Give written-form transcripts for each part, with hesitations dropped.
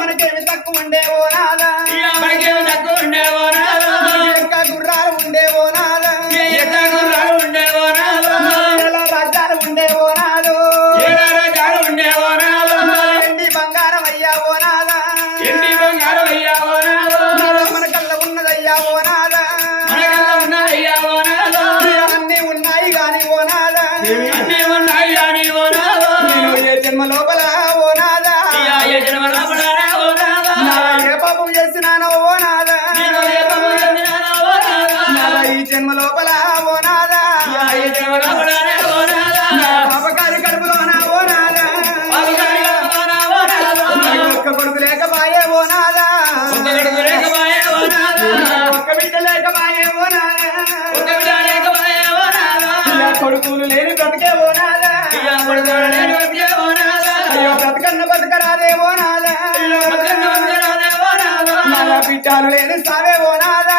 మనకేమి తక్కువ ఉండేవో నాదా ఇంకా గుర్రాలు ఉండేవో నాదా రాజ్యాలు ఉండేవో నాదు ఎండి బంగారం అయ్యావో నాదా మన కళ్ళ ఉన్నదయ్యావో నాదా అన్నీ ఉన్నాయి గాని ఓ నాదా నేను ఏ జన్మ లోపల ఓ నాదా ఏ పాపం చేసినానో ఓ నాదా ఈ జన్మ లోపల ఓ నాదా పాపకారి కడుపులోనా ఓ నాదా ఒక్క కొడుకు లేకపాయే ఓ నాదా ఒక్క బిడ్డ లేకపాయే ఓ నాదా కొడుకులు లేని బ్రతికే ఓ నాదా అయ్యో బ్రతకన్న బతకరాదే ఓ నాదా బిడ్డాలు లేని సావే ఓ నాదా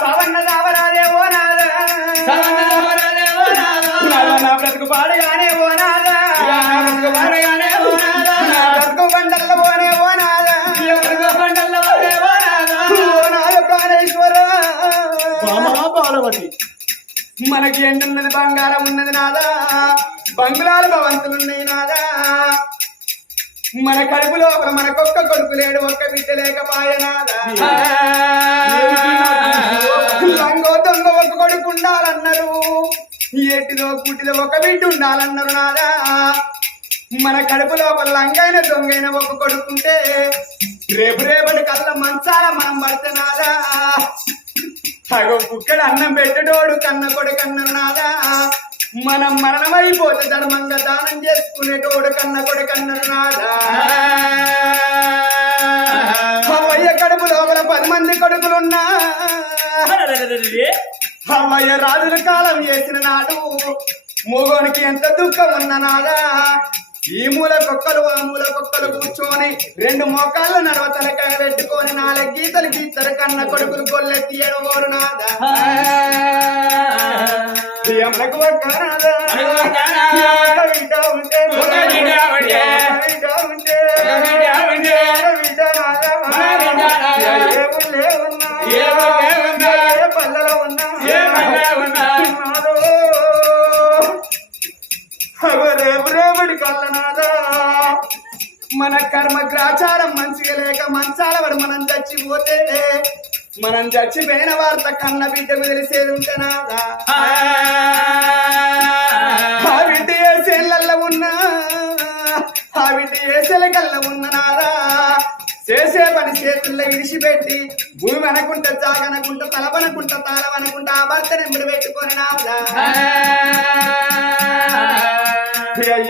సావన్న సావరాదే ఓ నాదా నా బ్రతుకు పాడగానే ఓ నాదా బ్రతుకు బండల్ల పోనే ఓ నాదా ఓ నాద ప్రాణేశ్వర పార్వతి మనకి ఎండున్నది బంగారం ఉన్నది నాదా బంగుళాలు భవంతులున్నాయి నాదా మన కడుపు లోపల మనకొక్క కొడుకు లేడు ఒక్క బిడ్డ లేకపాయ నాదా లంగో దొంగ ఒక కొడుకు ఉండాలన్నారు ఏటిదో కూటిలో ఒక బిడ్డ ఉండాలన్నారు నాదా మన కడుపు లోపల లంగైన దొంగైన ఒక కొడుకుంటే రేపు రేపటి కళ్ళ మంచాల మనం పడితే నాదా అగో కుక్కడ అన్నం పెట్టడోడు కన్న కొడుకు అన్నారు నాదా మనం మరణమైపోతే ధర్మంగా దానం చేసుకునేటోడు కన్న కొడుకు అన్నారు నాదా అవ్వయ్య కడుపు లోపల 10 మంది కొడుకులున్నా అవ్వయ్య రాజుల కాలం చేసిన నాడు మూగోనికి ఎంత దుఃఖం ఉన్న నాదా ఈ మూల కుక్కలు ఆ మూల కుక్కలు కూర్చొని 2 మోకాళ్ళ నడవ తలకాయ పెట్టుకొని 4 గీతలు గీతరు కన్న కొడుకులు కొల్లెత్తి ఎడవోరు నాదా మనకు ఒక్క నాదా వింటా ఉంటే పల్లెలో ఉన్నా రేపటి కళ్ళ నాదా మన కర్మ గ్రాచారం మంచిగా లేక మంచాల వాడు మనం చచ్చిపోతే మనం చచ్చిపోయిన వార్త కన్న బిడ్డకు తెలిసేది ఉంటే నాదా ఆ బిడ్డ ఏసేళ్ళల్లో ఉన్నా ఆ బిడ్డ ఏసేల కళ్ళ ఉన్న నాదా చేసే పని చేతుల్లో ఇడిచిపెట్టి భూమి అనకుంటా జాగనకుంటా తలవనకుంటా తాళవనకుంటా ఆ భర్త నెంబడి పెట్టుకొని నాదా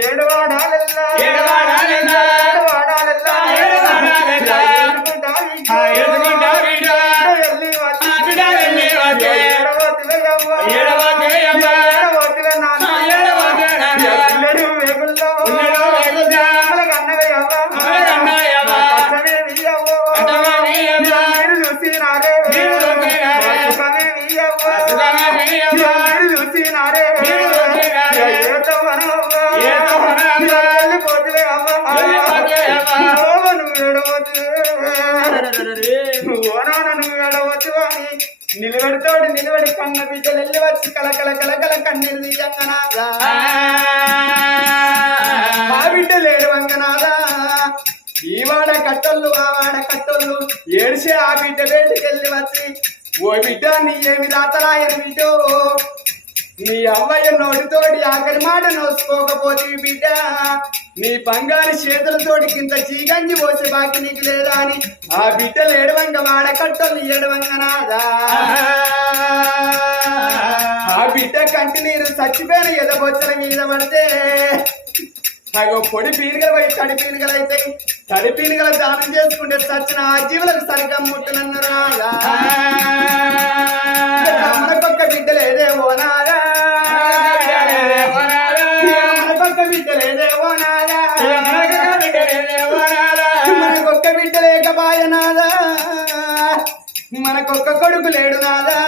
ఏడవాడాలెల్లా నిలబడితోటి నిలబడి కన్న బిడ్డలు వెళ్ళి వచ్చి కలకల కలకల కన్నీళ్ళు తీయంగనాదా ఆ బిడ్డ లేడు వంగనాదా ఈ వాడ కట్టోళ్ళు ఆ వాడ కట్టోళ్ళు ఏడిసే ఆ బిడ్డ బయటికి వెళ్ళి వచ్చి ఓ బిడ్డ నీ ఏమి దాతలాయని బిడ్డో నీ అవ్వయ్య నోటితోటి ఆఖరి మాట నోసుకోకపోతే బిడ్డ నీ బంగారు చేతులతోటి కింద చీగంజి పోసే బాకి నీకు లేదా అని ఆ బిడ్డలు ఏడవంగ వాడ కట్టోళ్ళు ఏడవంగ నాదా ఆ బిడ్డ కంటి నీరు చచ్చిపోయిన ఎదబొచ్చల మీద పడితే అగో పొడి పీనుగలు పోయి తడి పీనుగలు అవుతాయి. తడి పీనుగలు దానం చేసుకుంటే చచ్చిన ఆ జీవులకు సరిగ్గా ముట్టనన్నారు. మనకొక్క బిడ్డ లేదే ఓనారా, మనకొక్క బిడ్డ లేదే ఓనారా, మనకొక్క బిడ్డ లేకపాయనాదా, మనకొక్క కొడుకు లేడు నాదా.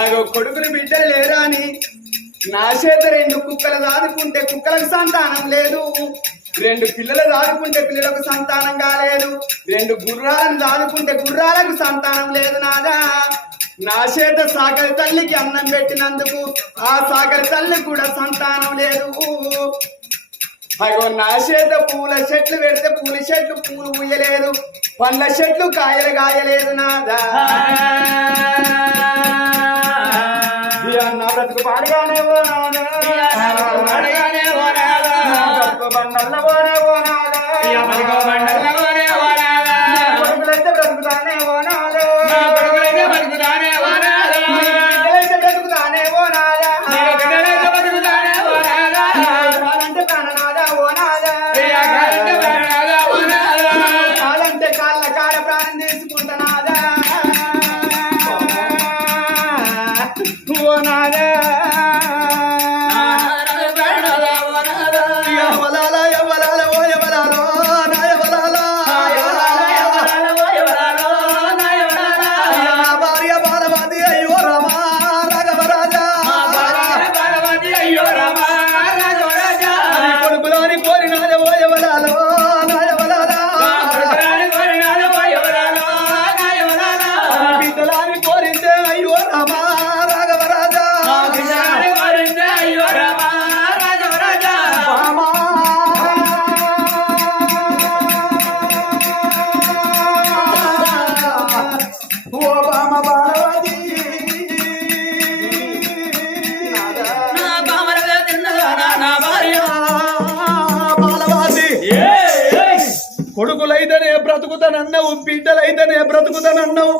అగో కొడుకులు బిడ్డలు లేరా అని నా చేత 2 కుక్కలు దాదుకుంటే కుక్కలకు సంతానం లేదు, 2 పిల్లలు దాదుకుంటే పిల్లలకు సంతానం కాలేదు, 2 గుర్రాలను దాదుకుంటే గుర్రాలకు సంతానం లేదు నాదా. నా చేత సాగరి తల్లికి అన్నం పెట్టినందుకు ఆ సాగరి తల్లి కూడా సంతానం లేదు. అగో నా చేత పూల చెట్లు పెడితే పూల చెట్లు పూలు పూయలేదు, పండ్ల చెట్లు కాయలు కాయలేదు నాదా. నా బ్రతుకు పాడుగానే పోనాదా, బ్రతుకు బండల్ల పోనే పోనాదా, కొడుకులైతే బ్రతుకుతానే పోనాదా, బ్రతుకుతానే పోనాదా, కాలంటే ప్రాణనాదా ఓనాదా, కాలంటే కాళ్ళ కాడ ప్రాణం తీసుకుంటున్నాదా ఓనాదా. కొడుకులైతేనే బ్రతుకుతానన్నావు, బిడ్డలైతేనే బ్రతుకుతానన్నావు,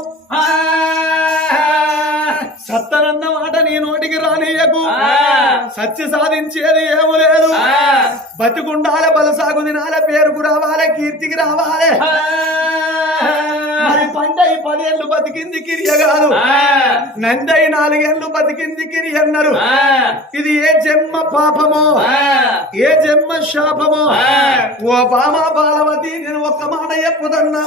సత్తనన్న మాట నీ నోటికి రానియకు. సత్య సాధించేది ఏమో లేదు, బతుకుండాలే, బలసాగు తినాలే, పేరుకు రావాలే, కీర్తికి రావాలే. మరి పండై 10 ఏళ్ళు బతికింది కిరియ కాదు, నందై 4 ఏళ్ళు బతికింది కిరియ అన్నారు. ఇది ఏ జన్మ పాపమో, ఏ జన్మ శాపమో. ఓ బామా బాలవతి, నేను ఒక్క మాట చెప్పుదన్నా,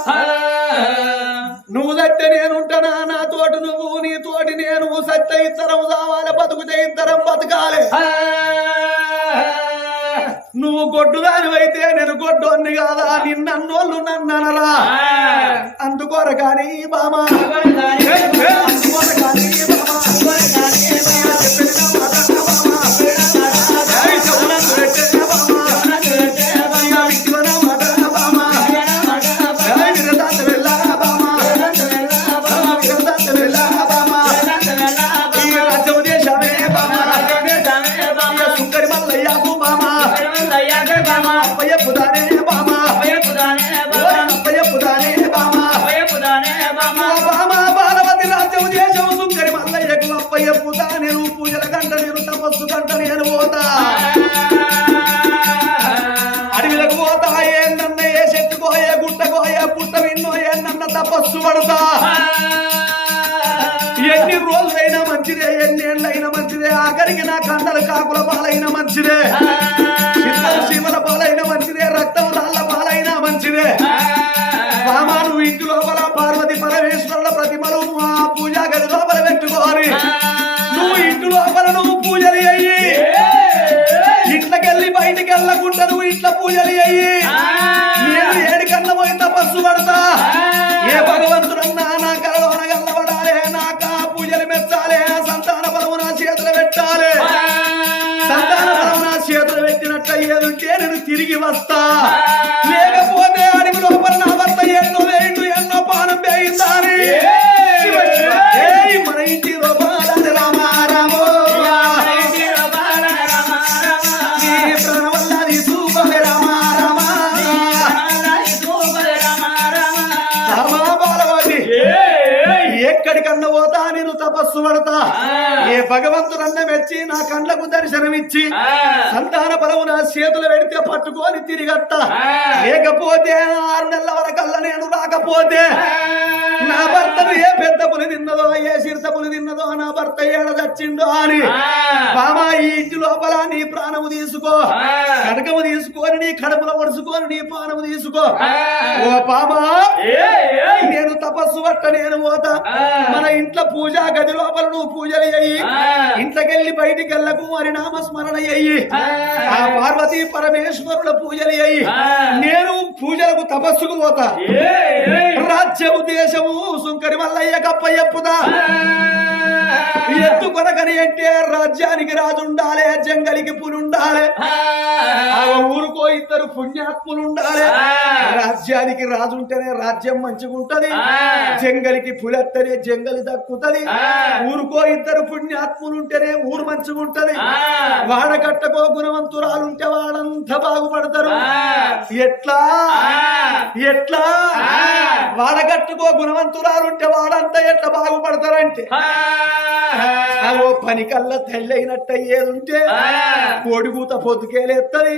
నువ్వు సత్య నేనుంటానా, నా తోటి నువ్వు, నీ తోటి నేను. సత్య ఇద్దరం కావాలి, బతుకుతే ఇద్దరం బతకాలి. నువ్వు గొడ్డుదానివైతే నేను గొడ్డోన్ని కాదా, నిన్నన్నోళ్ళు నన్ననరా. అందుకోర కానీ బామా, అందుకోర కానీ బామా, నేను పూజల గంట, నేను తపస్సు గంట, నేను పోతా అడవిలకు పోతా. ఏందన్న ఏ చెట్టుకో, ఏ గుట్టకో, ఏ పుట్ట విన్నో ఏందన్న తపస్సు పడతా. ఎన్ని రోజులైనా మంచిదే, ఎన్ని ఏళ్ళైనా మంచిదే, ఆఖరికి నా కండలు కాకుల పాలైన మంచిదే, శివల పాలైన మంచిదే, రక్తం రాళ్ళ పాలైన మంచిదే. మామా నువ్వు ఇంటి లోపల పార్వతి పరమేశ్వరుల ప్రతిమలు ఆ పూజా గది లోపల పెట్టుకోవాలి. నువ్వు ఇంటి లోపల నువ్వు పూజలు అయ్యి, ఇంట్లోకెళ్ళి బయటికి వెళ్ళకుండా నువ్వు ఇంట్లో పూజలు అయ్యి. నేను 7 కన్నా పోయి తపస్సు పడతా. ఏ భగవంతుడన్నా నా కలలోన గల్లబడాలి, నాకా పూజలు మెచ్చాలి, సంతాన బలము నా చేతులు పెట్టాలి. సంతాన బలము నా చేతులు పెట్టినట్టు ఏదుంటే నేను తిరిగి వస్తా. లేకపోతే అడిగి లోపల నా భర్త ఎన్నో వేయండు, ఎన్నో పానం వేయిందాని. మన ఇంటి లోపల రామారామో, ప్రణవల్లాది సూపర్ రామారామా, ఎక్కడికన్నా పోతా నేను తపస్సు తపస్సు పడతా ఏ భగవంతుడన్న మెచ్చి నా కండ్లకు దర్శనమిచ్చి సంతాన బలము నా చేతులు పెడితే పట్టుకొని తిరిగత్తా లేకపోతే 6 నెలల వరకల్లా నేను రాకపోతే నా భర్తను ఏ పెద్ద పులి తిన్నదో ఏ చిరుత పులి తిన్నదో నా భర్త ఏడ చచ్చిండో అని బామా ఈ ఇంటి లోపల నీ ప్రాణము తీసుకో కనకము తీసుకొని నీ కడుపులో ఒడుచుకొని నీ ప్రాణము తీసుకో ఓ బామా నేను తపస్సు పట్ట నేను పోతా మన ఇంట్లో పూజా గది లోపల నువ్వు పూజలు అయ్యి ఇంట్లోకెళ్ళి బయటికి వెళ్ళకు అని నామస్మరణ అయ్యి ఆ పార్వతీ పరమేశ్వరుల పూజలు అయ్యి నేను పూజలకు తపస్సుకు పోతా రాజ్యము దేశము సుంకరి మల్లయ్య కప్ప చెప్పుదా ఎత్తు కొనకని అంటే రాజ్యానికి రాజు ఉండాలి జంగలికి పులుండాలి ఊరుకో ఇద్దరు పుణ్యాత్ములు ఉండాలి రాజ్యానికి రాజు ఉంటేనే రాజ్యం మంచిగా ఉంటది జంగలికి పులెత్తనే జంగలి దక్కుతది ఊరుకో ఇద్దరు పుణ్యాత్ములు ఉంటేనే ఊరు మంచిగా ఉంటది వాడకట్టకో గుణవంతురాలుంటే వాడంతా బాగుపడతారు ఎట్లా ఎట్లా వాడగట్టుకో గుణవంతురాలుంటే వాడంతా ఎట్లా బాగుపడతారంటే ఓ పని కల్లా తెల్లైనట్టు అయ్యేదుంటే కోడిగూత పొద్దుకేలేస్తుంది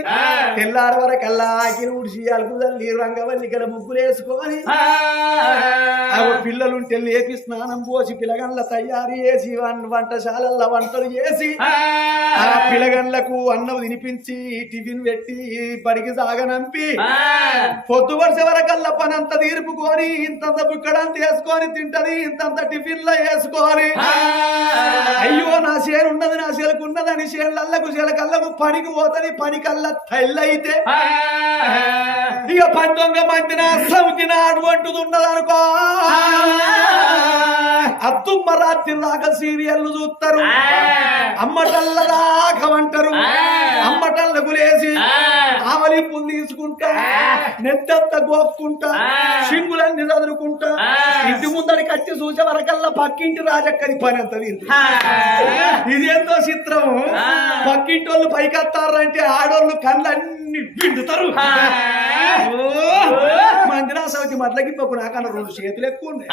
తెల్లారి వరకల్లా ఆకిని ఉడిసి అలుకుదల్లి రంగవల్లికల ముగ్గులేసుకొని పిల్లలుంటే లేపి స్నానం పోసి పిల్లగండ్ల తయారు చేసి వంటశాలల్లో వంటలు చేసి ఆ పిల్లగండ్లకు అన్నం తినిపించి టిఫిన్ పెట్టి బడికి సాగనంపి పొద్దు వరుస వరకల్లా పనంతా తీర్పుకొని ఇంతంత బుక్కడంత వేసుకొని తింటది ఇంతంత టిఫిన్ లో వేసుకొని అయ్యో నా చేను ఉన్నది నా చేలకు ఉన్నదని చేనులకు చేలకల్లకు పనికి పోతది పనికల్లా తల్లయితే ఇక 19 మంది నా సౌతిన అటువంటిది ఉన్నదనుకో అద్దుమ్మ రాత్రి దాకా సీరియల్ చూస్తారు అమ్మటల్ల దాకా అంటారు అమ్మటల్లకు లేసి ఆవలింపులు తీసుకుంటా నెత్తంతా గోక్కుంటా సింగులన్నీ చదువుకుంటా ఇంటి ముందరికి వచ్చి చూసే వరకల్లా పక్కింటి రాజక్కని పని అంత ఇదేందో చిత్రము పక్కింటి వాళ్ళు పైకెత్తారంటే ఆడోళ్ళు కళ్ళన్నీ పిండుతారు మందిరాసవతి మట్లకి ఇప్పుడు నాకన్నా 2 చేతులు ఎక్కువ ఉన్నాయి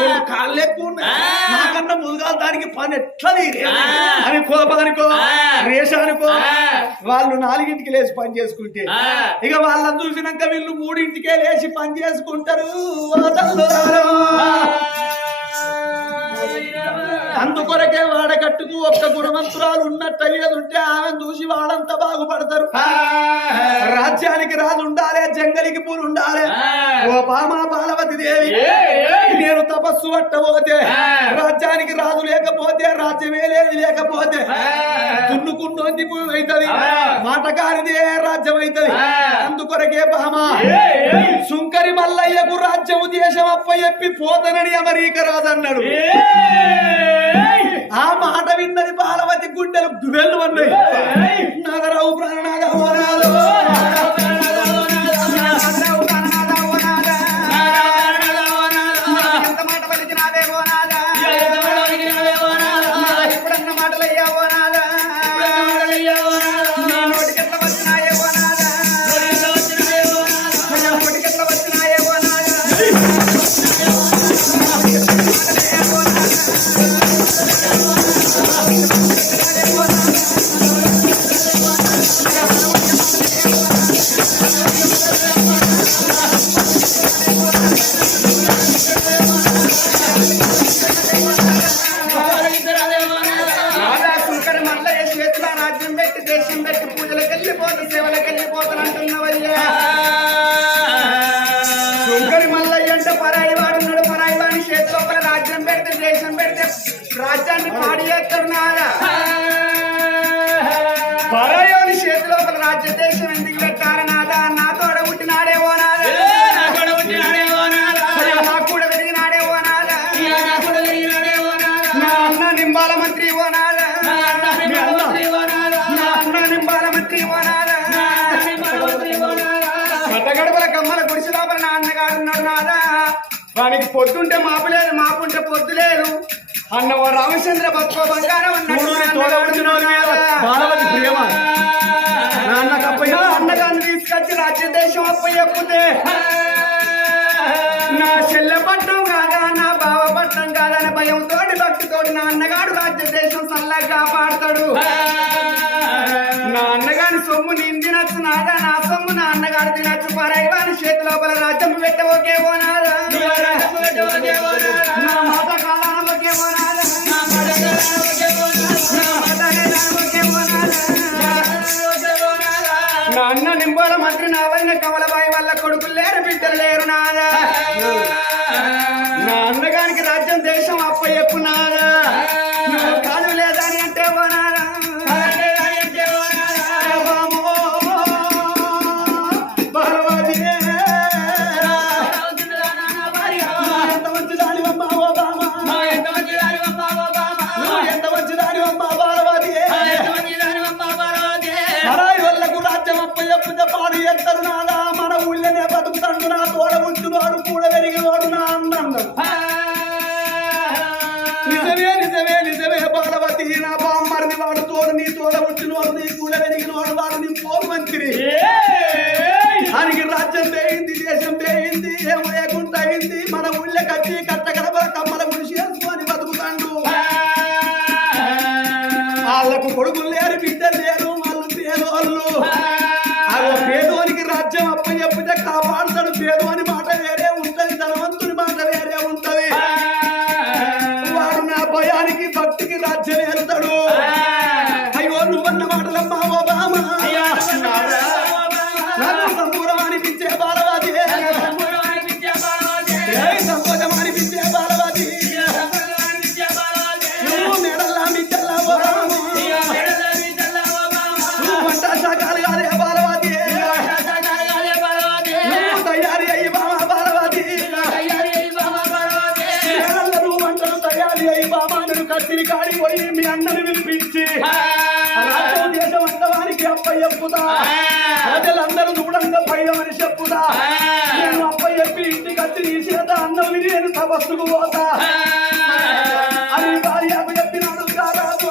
2 కాళ్ళు ఎక్కువ ఉన్నాయి నాకన్నా ముందుగా దానికి పని ఎట్లా అని కోపానికో రేషానికో వాళ్ళు 4ంటికి లేచి పని చేసుకుంటే ఇక వాళ్ళని చూసినాక వీళ్ళు 3ంటికే లేచి పని చేసుకుంటారు అందుకొరకే వాడకట్టుకు ఒక్క గుణవంతురాలు ఉన్నట్టు అయ్యేదుంటే ఆమెను చూసి వాళ్ళంతా బాగుపడతారు రాజ్యానికి రాజు ఉండాలి జంగలికి పూలు ఉండాలి ఓ బామా బాలవతి దేవి నేను తపస్సు పట్టబోతే రాజ్యానికి రాజు లేకపోతే రాజ్యమే లేదు లేకపోతే దున్నుకున్నోంది అవుతుంది మాటకారిదే రాజ్యం అవుతుంది అందుకొరకే బామా సుంకరి మల్లయ్యకు రాజ్యము దేశం అప్ప చెప్పి పోతనని అమెరికా రాజు అన్నాడు ఆ మాట విన్నది బాలవతి గుండెలు దువెళ్ళు అన్నాయి నాగరావు ప్రాణనాగ రాజ్యాన్ని పాడి చేస్తున్నారా పరాయోని చేతిలో రాజ్య దేశం ఎందుకు పెట్టారు నాదా నా తోడ పుట్టినాడేవో నాదా నా కూడా పెరిగినాడేవో నాదా నా అన్న నింబాల మంత్రి ఓ నాదా నా అన్న నింబాల మంత్రి ఓ నాదా కట్టగడపల కమ్మల గుడిసి లోపల నా అన్నగాడున్నాడు నాదా వానికి పొద్దుంటే మాపు లేదు మాపుంటే పొద్దు లేదు అన్న రామచంద్ర బతుకో బంగారం అన్నగాన్ని తీసుకొచ్చి రాజ్య దేశం అప్ప చెప్పుతే నా చెల్లె పట్టం కాగా నా బావ పట్టం కాదని భయంతో భక్తితో నా అన్నగాడు రాజ్య దేశం సల్లగా పాడతాడు. నా అన్నగాని సొమ్ము నేను తినచ్చు నాదా, నా సొమ్ము నా అన్నగాడు తినచ్చు. పరైవాని చేతి లోపల రాజ్యం పెట్టవోకే ఓనాదా, నా మాట కాలానవోకే ఓనాదా, నా అన్న నింబోల మంత్రి నావైన కమలబాయి వల్ల కొడుకులు లేరు బిడ్డలు లేరు నాదా. నా అన్నగానికి రాజ్యం దేశం అప్ప చెప్పు నాదా, నువ్వు కాదు లేదని అంటే ఓ నాదా. పాడు ఎత్తరు నాదా, మన ఊళ్ళనే బతుకుతాడు నా తోడ ముచ్చువాడు కూడా పెరిగినవాడు నా అన్నం. నిజమే నిజమే నిజమే బాలవతి, నా బామ్మరిని వాడు తోడు నీ తోడ ముచ్చినవాడు నీ కూడా పెరిగినవాడు వాడు నీ పోరు మంత్రి. ఆయనకి రాజ్యం పేయింది, దేశం పేయింది, ఏమో లేకుండా అయింది. మన ఊళ్ళో కట్టి కట్టగడప కమ్మల గుడిసి వేసుకొని బతుకుతాడు. వాళ్ళకు కొడుకులు లేరు బిడ్డలు లేరు, వాళ్ళు పేదోళ్ళు. పేదోనికి రాజ్యం అప్ప చెప్తే కాపాడుతాడు. పేదోని మాట వేరే ఉంటది, ధనవంతుని మాట వేరే ఉంటది. వాడు నా భయానికి భక్తికి రాజ్యం వెళ్తాడు. అయ్యో నువ్వన్న మాటలమ్మా ఓ బామ, నాకు సంపూర్ణం అనిపించే బాలవాది, సంతోషం అనిపించే బాలవాది. నువ్వు మెడల్లా మిడ్డల్లా ఓ బామ, నువ్వు వంట శాఖలు కాదే బాలవాది. తయారీ అయ్యి బామా బాలవాది, నువ్వు వంటలు తయారీ అయ్యి బామా. నేను కత్తిని కాడి పోయి మీ అన్నని పిలిపించి రాజ్యం దేశం అంతవానికి అప్ప చెప్పుదా, ప్రజలందరూ దూడంగా పైదమని చెప్పుదా. నేను అప్ప చెప్పి ఇంటికి వచ్చి నీ చేత అన్నం విని నేను తపస్సుకు పోతా అని భార్యకు చెప్పినాడు కారాదు,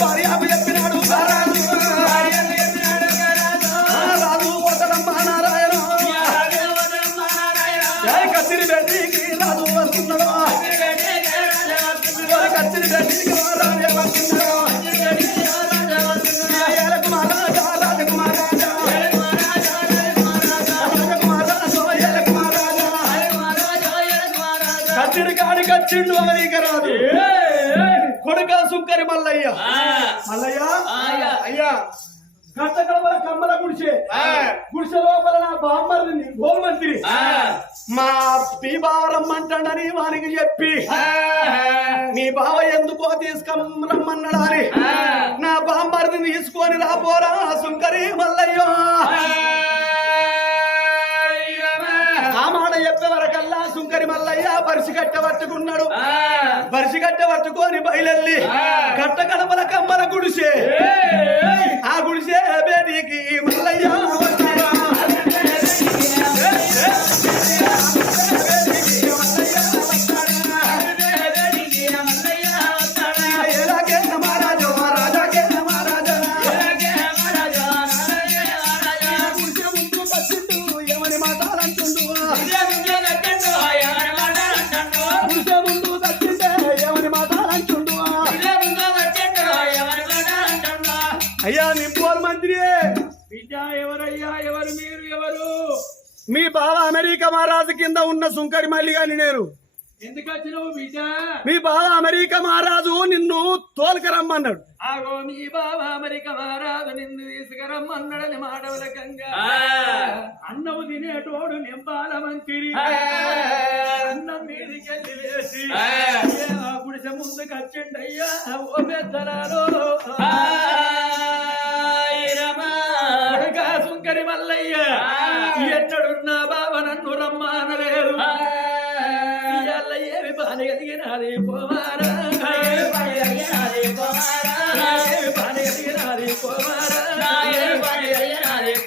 భార్యకు చెప్పినాడు కారాదు. రాదు పోతడమ్మా నారాయణ, కత్తిరి బెడ్డికి రాదు వస్తున్నాడు, కత్తిరి బెడ్డికి రాజే వస్తున్నాడు. రాజకుమారాజా రాజకుమారాజా కత్తిరి కాడి కచ్చిండు అమెరికా రాదు. కొడుక సుంకరి మల్లయ్య, మల్లయ్య అయ్యా కట్టకడవల కమ్మల గుడిసె, గుడిసె లోపల నా బామ్మర్ని గోల్మంత్రి మా పీ బావ రమ్మంటాడని వానికి చెప్పి నీ బావ ఎందుకో తీసుకురమ్మన్నాడని నా బామ్మర్ని తీసుకొని రాపోరా సుంకరి మల్లయ్యో. ఆ మాట చెప్పే వరకల్లా సుంకరి మల్లయ్య బరిసి కట్ట పట్టుకున్నాడు. బరిసి కట్ట పట్టుకొని బయలెళ్ళి కట్ట కడపల కమ్మల గుడిసే, ఆ గుడిసే బేటికి మల్లయ్య అయ్యా నింపోల్ మంత్రి బిడ్డ ఎవరయ్యా, ఎవరు మీరు, ఎవరు? మీ బావ అమెరికా మహారాజు కింద ఉన్న సుంకరి మల్లి గాని నేను. ఎందుకు వచ్చినావు బిడ్డ? మీ బావ అమెరికా మహారాజు నిన్ను తోలుకరమ్మన్నాడు. ఆగో మీ బావ అమెరికా మహారాజు నిన్ను తీసుకురమ్మన్నాడని మాటవలకంగా అన్నము తినేటోడు నింపాల మంత్రి అన్నం మీదికెళ్ళి వేసి గుడిసె ముందుకు వచ్చిండయ్యా ఓ పెద్దలాలో. సుంకరి మల్లయ్య ఎన్నడున్నా బావ నన్ను రమ్మనలేదు. ఏమి పని కలిగినది కుమారా, ఏమి పని కలిగినది కుమారా,